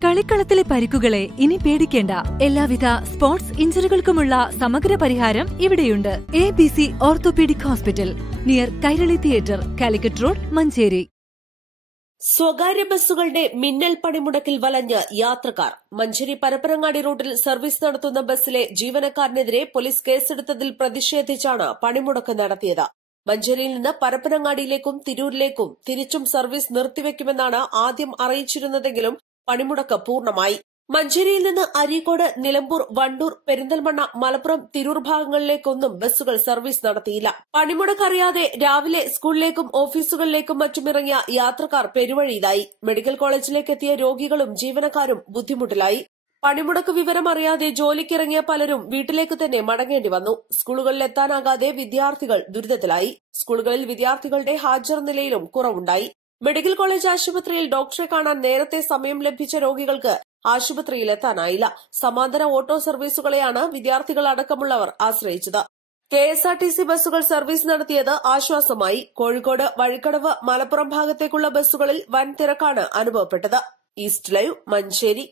കളിക്കളത്തിലെ പരിക്കുകളെ ഇനി പേടിക്കേണ്ട. എല്ലാവിധ സ്പോർട്സ് ഇഞ്ചുറികൾക്കുമുള്ള സമഗ്ര പരിഹാരം ഇവിടെയുണ്ട്. A B C orthopaedic hospital near Kairali theatre Calicut road Manjeri. സ്വകാര്യ ബസ്സുകളുടെ മിന്നൽ പണിമുടക്കിൽ വലഞ്ഞ് യാത്രക്കാർ. മഞ്ചേരി പരപ്പനങ്ങാടി റൂട്ടിൽ സർവീസ് നടത്തുന്ന ബസ്സിലെ ജീവനക്കാരനെതിരെ പോലീസ് കേസെടുത്തതിൽ പ്രതിഷേധിച്ചാണ് പണിമുടക്ക് നടത്തിയത്. മഞ്ചേരിയിൽ നിന്ന് പരപ്പനങ്ങാടിയിലേക്കും തിരൂരിലേക്കും തിരിച്ചും സർവീസ് നിർത്തിവെക്കുമെന്നാണ് ആദ്യം അറിയിച്ചിരുന്നതെങ്കിലും പണിമുടക്ക് പൂർണമായി മഞ്ചേരിയിൽ നിന്ന് അരീക്കോട് നിലമ്പൂർ വണ്ടൂർ പെരിന്തൽമണ്ണ മലപ്പുറം തിരൂർ ഭാഗങ്ങളിലേക്കൊന്നും ബസ്സുകൾ സർവീസ് നടത്തിയില്ല. പണിമുടക്കറിയാതെ രാവിലെ സ്കൂളിലേക്കും ഓഫീസുകളിലേക്കും മറ്റും ഇറങ്ങിയ യാത്രക്കാർ പെരുവഴിയിലായി. മെഡിക്കൽ കോളേജിലേക്ക് എത്തിയ രോഗികളും ജീവനക്കാരും ബുദ്ധിമുട്ടിലായി. പണിമുടക്ക് വിവരം അറിയാതെ ജോലിക്കിറങ്ങിയ പലരും വീട്ടിലേക്ക് തന്നെ മടങ്ങേണ്ടി വന്നു. സ്കൂളുകളിൽ എത്താനാകാതെ വിദ്യാർത്ഥികൾ ദുരിതത്തിലായി. സ്കൂളുകളിൽ വിദ്യാർത്ഥികളുടെ ഹാജർ നിലയിലും കുറവുണ്ടായി. മെഡിക്കൽ കോളേജ് ആശുപത്രിയിൽ ഡോക്ടറെ കാണാൻ നേരത്തെ സമയം ലഭിച്ച രോഗികൾക്ക് ആശുപത്രിയിലെത്താനായില്ല. സമാന്തര ഓട്ടോ സർവീസുകളെയാണ് വിദ്യാർത്ഥികൾ അടക്കമുള്ളവർ ആശ്രയിച്ചത്. K S R T C ബസ്സുകൾ സർവീസ് നടത്തിയത് ആശ്വാസമായി. കോഴിക്കോട് വഴിക്കടവ് മലപ്പുറം ഭാഗത്തേക്കുള്ള ബസ്സുകളിൽ വൻ തിരക്കാണ് അനുഭവപ്പെട്ടത്. East Live Manjeri.